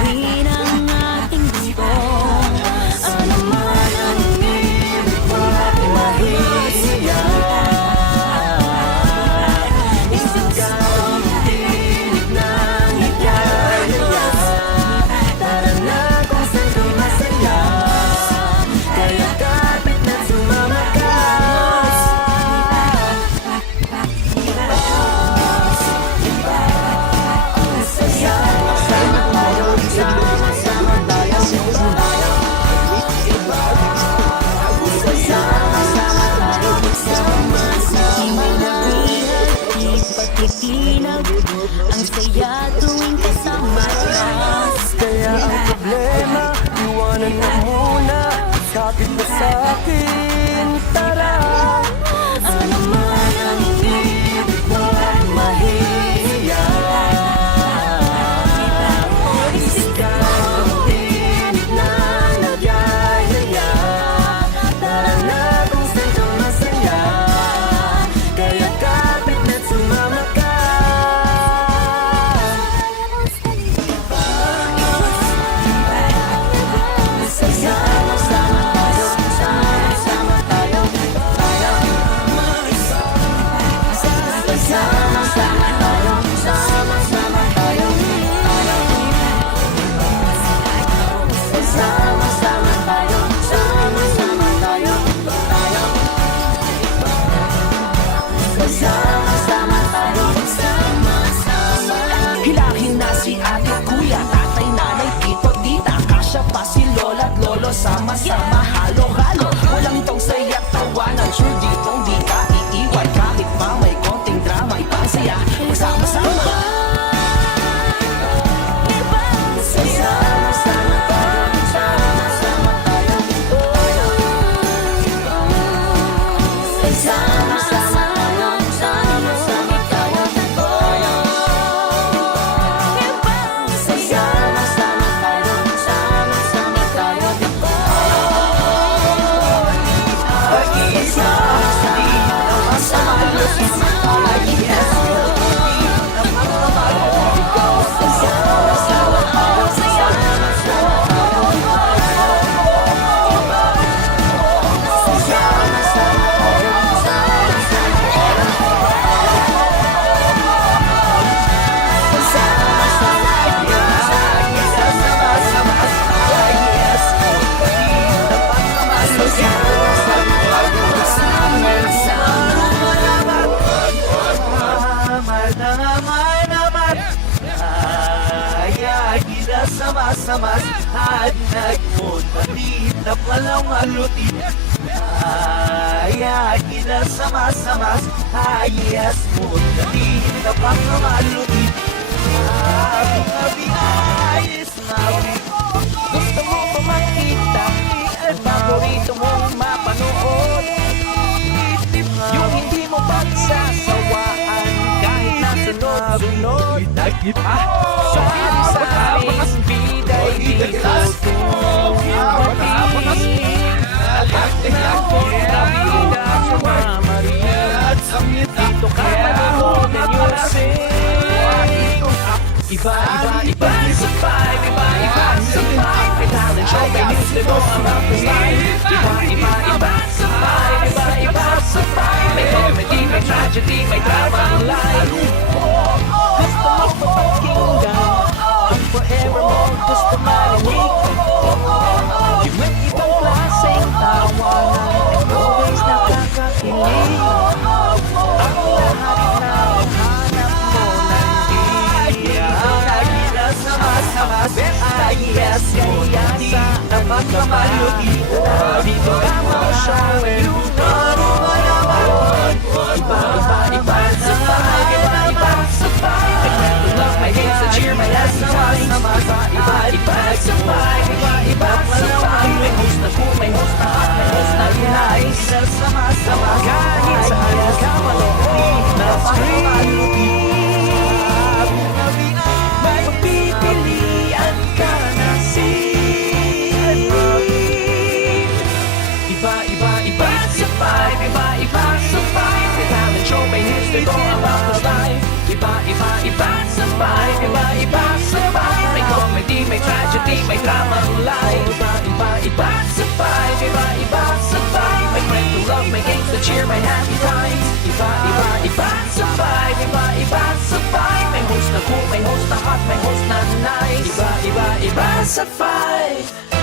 gawin ang ating gusto. Ano man ang ibig mo ay mahihiya. Isigaw ang tinig ng higaya. Tara na kung saan ka'y masaya. Kaya kapit na sumama ka. Pagtitinag ang saya tuwing kasama ka. Kaya ang problema, iwanan mo muna. Kapit na sa'kin, tara. Ano man ang ibig mo ay mahihiya. Isigaw ang tinig ng nagyayaya. Tara na kung saan ka masaya. Kaya kapit na't sumama ka. Sama-sama tayo, sama-sama tayo, sama-sama tayo, sama-sama tayo, sama-sama tayo, sama-sama tayo, sama-sama tayo, sama-sama. Hilahin na si ate, kuya, tatay, nanay, tito, tita, kasya pa si lola at lolo. Sama-sama, halo-halo, walang tong saya't tawanan. Sure ditong di ka iiwan, kahit pa may konting drama, ipasaya, magsama-sama. Sama-sama tayo, sama-sama tayo, sama-sama tayo, sama-sama tayo, sama-sama tayo, sama-sama tayo. Sama-sama at nagpunta dito palang malutin. Kaya kita sama-sama ayas punta dito palang malutin. Abi ayos nabi. Gusto mo ba makita ang paborito mong mapanood? Yung hindi mo pagsasawaan kahit na sunod-sunod. Sa amin biday dito tumating. Lahat ng bida sumamarin. Dito ka manood ng music. Iba-iba sa vibe, iba-iba sa vibe. May talent show, may news, may mga style. Iba-iba sa vibe, iba-iba sa vibe. May comedy, may tragedy, may drama ang live. Gusto mo ba pakinggan? Ang forever mo gusto marinig. Yung may ibang klaseng tawanan, always nakakakilig. Ang lahat na hanap mo nandito. Sama-sama ayas kaya sa napagmamalutin. Dito ka mo siya, you know naman. Iba-iba sa vibe, iba-iba sa vibe. Nagkwento lang, may hate sa cheer, may last time. Iba-iba sa vibe, iba-iba sa vibe. May host na cool, may host na hot, may host na nice. Sama-sama Kahit saan ka malood na screen. May pagpipilian ka na scene. Iba-iba sa vibe, iba-iba sa vibe. May talent show, may history ko about the life. Iba-iba sa vibe, iba-iba sa vibe. May comedy, comedy, may tragedy, may dramang life. Iba sa five, iba sa five. May friend to love, may games to cheer, may happy times. Iba sa five, iba sa five. May host na cool, may host na hot, may host na nice. Iba sa five.